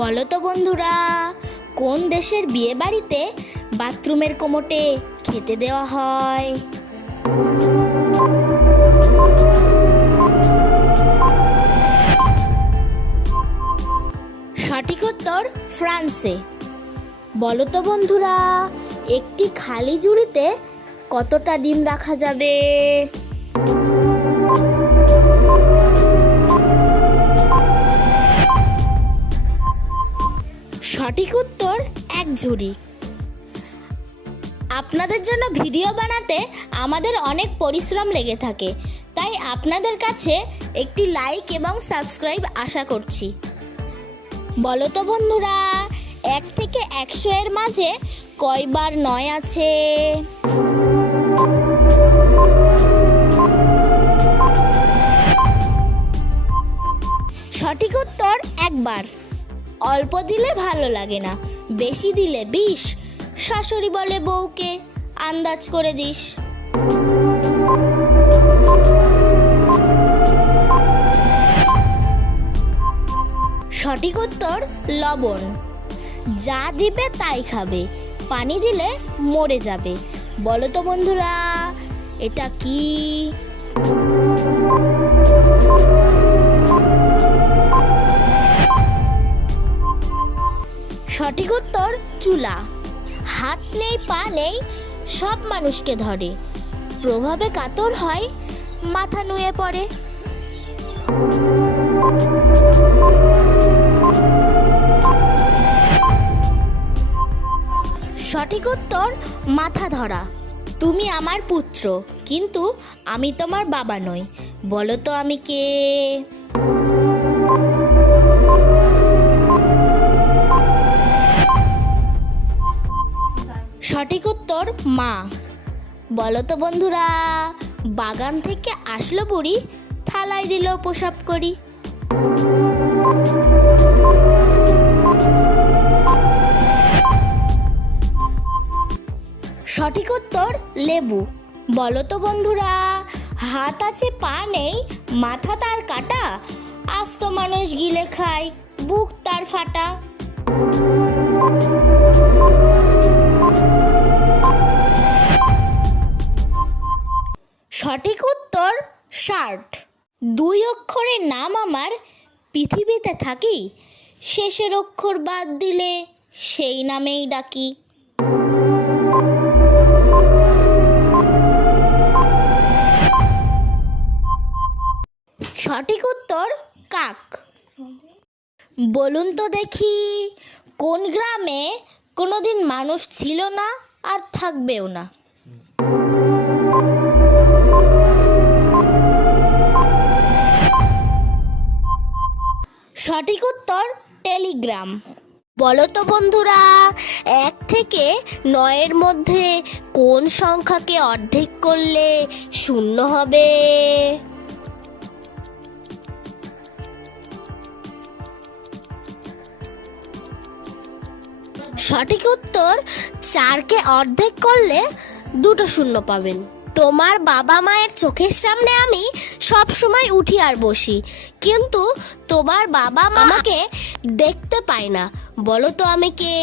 বলো তো বন্ধুরা, কোন দেশের বিয়ে বাড়িতে বাথরুমের কোমোটে খেতে দেওয়া হয়? সঠিক উত্তর ফ্রান্সে। বলো তো বন্ধুরা, একটি খালি জুড়িতে কতটা ডিম রাখা যাবে? সঠিক উত্তর, এক ঝুড়ি। আপনাদের জন্য ভিডিও বানাতে আমাদের অনেক পরিশ্রম লেগে থাকে। তাই আপনাদের কাছে একটি লাইক এবং সাবস্ক্রাইব আশা করছি। বলো তো বন্ধুরা, এক থেকে একশো এর মাঝে কয়বার নয় আছে? সঠিক উত্তর, একবার। অল্প দিলে ভালো লাগে না, বেশি দিলে বিষ। শাশুড়ি বলে বউকে আন্দাজ করে দিস। সঠিক উত্তর, লবণ। যা দিবে তাই খাবে, পানি দিলে মরে যাবে। বলো তো বন্ধুরা, এটা কি? সঠিক উত্তর চুলা। হাত নেই, পা নেই, সব মানুষকে ধরে। প্রভাবে কাতর হয়, মাথা নুয়ে পড়ে। সঠিক উত্তর মাথা ধরা। তুমি আমার পুত্র, কিন্তু আমি তোমার বাবা নই। বলো তো আমি কে? সঠিক উত্তর মা। বলো তো বন্ধুরা, বাগান থেকে আসলো বুড়ি, থালায় দিল প্রসাব করি। সঠিক উত্তর লেবু। বলো তো বন্ধুরা, হাত আছে, পা নেই, মাথা তার কাটা, আস্ত মানুষ গিলে খায়, বুক তার ফাটা। সঠিক উত্তর শার্ট দুই অক্ষরের নাম আমার পৃথিবীতে থাকি, শেষের অক্ষর বাদ দিলে সেই নামেই ডাকি। সঠিক উত্তর কাক। বলুন তো দেখি, কোন গ্রামে কোনোদিন মানুষ ছিল না আর থাকবেও না? সঠিক উত্তর টেলিগ্রাম। বলো তো বন্ধুরা, এক থেকে নয়ের মধ্যে কোন সংখ্যাকে অর্ধেক করলে শূন্য হবে? সঠিক উত্তর, চারকে অর্ধেক করলে দুটো শূন্য পাবেন। তোমার বাবা মায়ের চোখের সামনে আমি সব সময় উঠি আর বসি। কিন্তু তোমার বাবা মা আমাকে দেখতে পায় না। বলো তো আমি কে?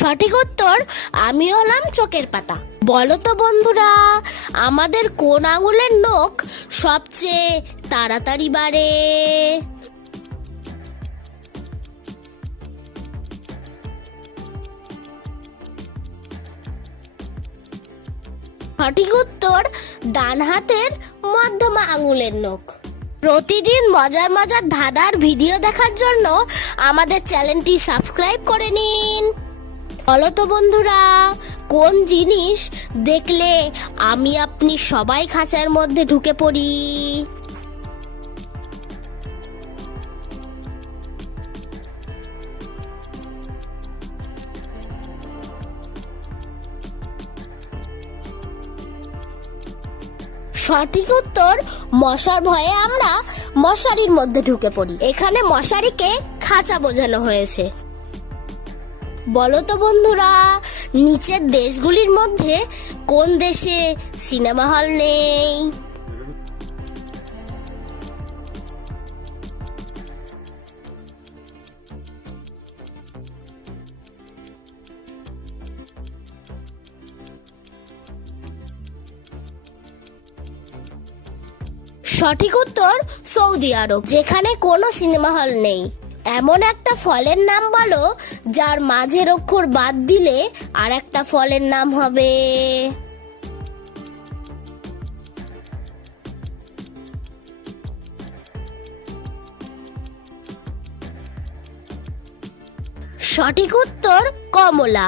সঠিক উত্তর আমি হলাম চোখের পাতা। বলো তো বন্ধুরা, আমাদের কোন আঙুলের নখ সবচেয়ে তাড়াতাড়ি বাড়ে। সঠিক উত্তর, ডান হাতের মধ্যমা আঙুলের নখ। প্রতিদিন মজার মজার ধাঁধার ভিডিও দেখার জন্য আমাদের চ্যানেলটি সাবস্ক্রাইব করে নিন। বলো তো বন্ধুরা, কোন জিনিস দেখলে আমি আপনি সবাই খাঁচার মধ্যে ঢুকে পড়ি? সঠিক উত্তর মশার ভয়ে আমরা মশারির মধ্যে ঢুকে পড়ি। এখানে মশারিকে খাঁচা বোঝানো হয়েছে। বলতো বন্ধুরা, নিচের দেশগুলির মধ্যে কোন দেশে সিনেমা হল নেই? সঠিক উত্তর সৌদি আরব, যেখানে কোনো সিনেমা হল নেই। এমন একটা ফলের নাম বলো, যার মাঝের অক্ষর বাদ দিলে আর একটা ফলের নাম হবে। সঠিক উত্তর কমলা,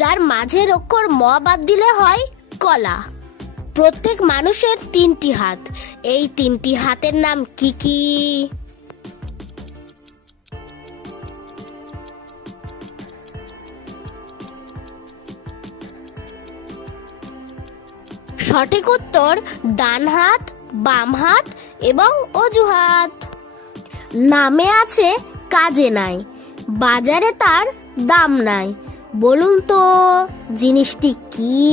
যার মাঝের অক্ষর ম বাদ দিলে হয় কলা। প্রত্যেক মানুষের তিনটি হাত। এই তিনটি হাতের নাম কি কি? সঠিক উত্তর, ডান হাত, বাম হাত এবং অজুহাত। নামে আছে কাজে নাই, বাজারে তার দাম নাই। বলুন তো, জিনিসটি কি?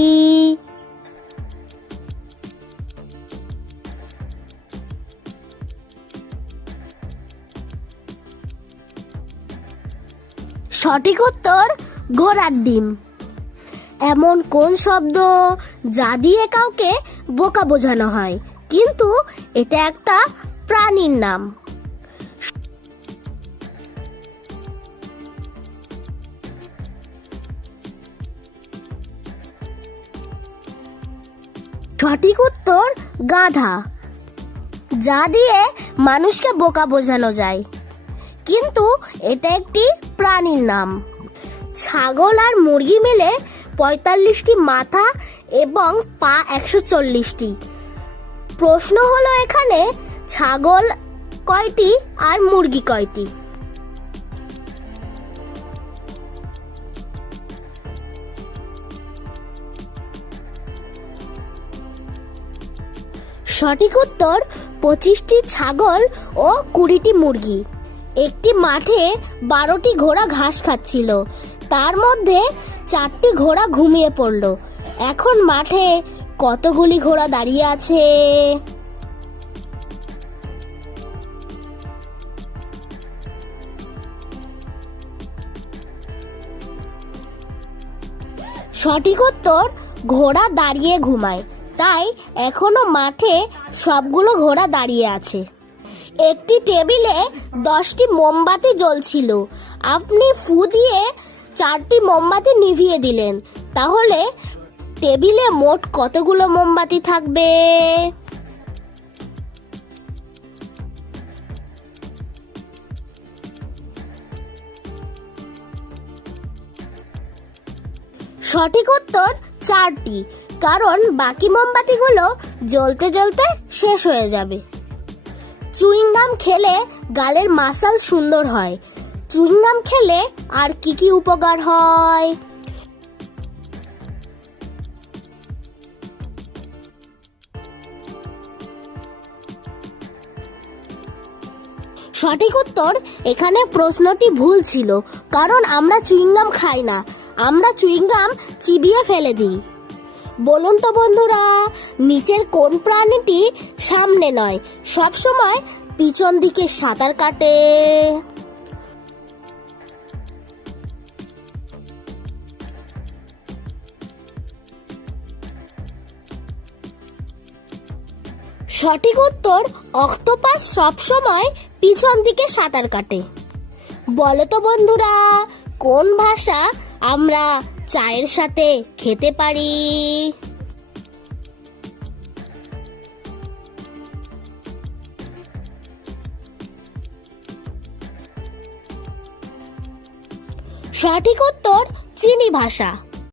সঠিক উত্তর ঘোড়ার ডিম। এমন কোন শব্দ যা দিয়ে কাউকে বোকা বোঝানো হয়? কিন্তু এটা একটা প্রাণীর নাম। সঠিক উত্তর গাধা, যা দিয়ে মানুষকে বোকা বোঝানো যায়। কিন্তু এটা একটি প্রাণীর নাম। ছাগল আর মুরগি মিলে পঁয়তাল্লিশটি মাথা এবং পা একশো চল্লিশটি। প্রশ্ন হলো এখানে ছাগল কয়টি আর মুরগি কয়টি? সঠিক উত্তর, পঁচিশটি ছাগল ও কুড়িটি মুরগি। একটি মাঠে বারোটি ঘোড়া ঘাস খাচ্ছিল। তার মধ্যে চারটি ঘোড়া ঘুমিয়ে পড়ল। এখন মাঠে কতগুলি ঘোড়া দাঁড়িয়ে আছে? সঠিক উত্তর, ঘোড়া দাঁড়িয়ে ঘুমায়। তাই এখনও মাঠে সবগুলো ঘোড়া দাঁড়িয়ে আছে। একটি টেবিলে দশটি মোমবাতি জ্বলছিল। আপনি ফু দিয়ে চারটি মোমবাতি নিভিয়ে দিলেন। তাহলে টেবিলে মোট কতগুলো মোমবাতি থাকবে? সঠিক উত্তর চারটি, কারণ বাকি মোমবাতিগুলো জ্বলতে জ্বলতে শেষ হয়ে যাবে। চুইংগাম খেলে গালের মাসাল সুন্দর হয়। চুইংগাম খেলে আর কি কি উপকার হয়? সঠিক উত্তর, এখানে প্রশ্নটি ভুল ছিল, কারণ আমরা চুইংগাম খাই না। আমরা চুইংগাম চিবিয়ে ফেলে দিই। বলুন তো বন্ধুরা, নিচের কোন প্রাণীটি সামনে নয়? সব সময় পিছন দিকে সাঁতার কাটে। সঠিক উত্তর, অক্টোপাস সব সময় পিছন দিকে সাঁতার কাটে। বলো তো বন্ধুরা, কোন ভাষা আমরা চায়ের সাথে খেতে পারি। সঠিক উত্তর চিনি ভাষা।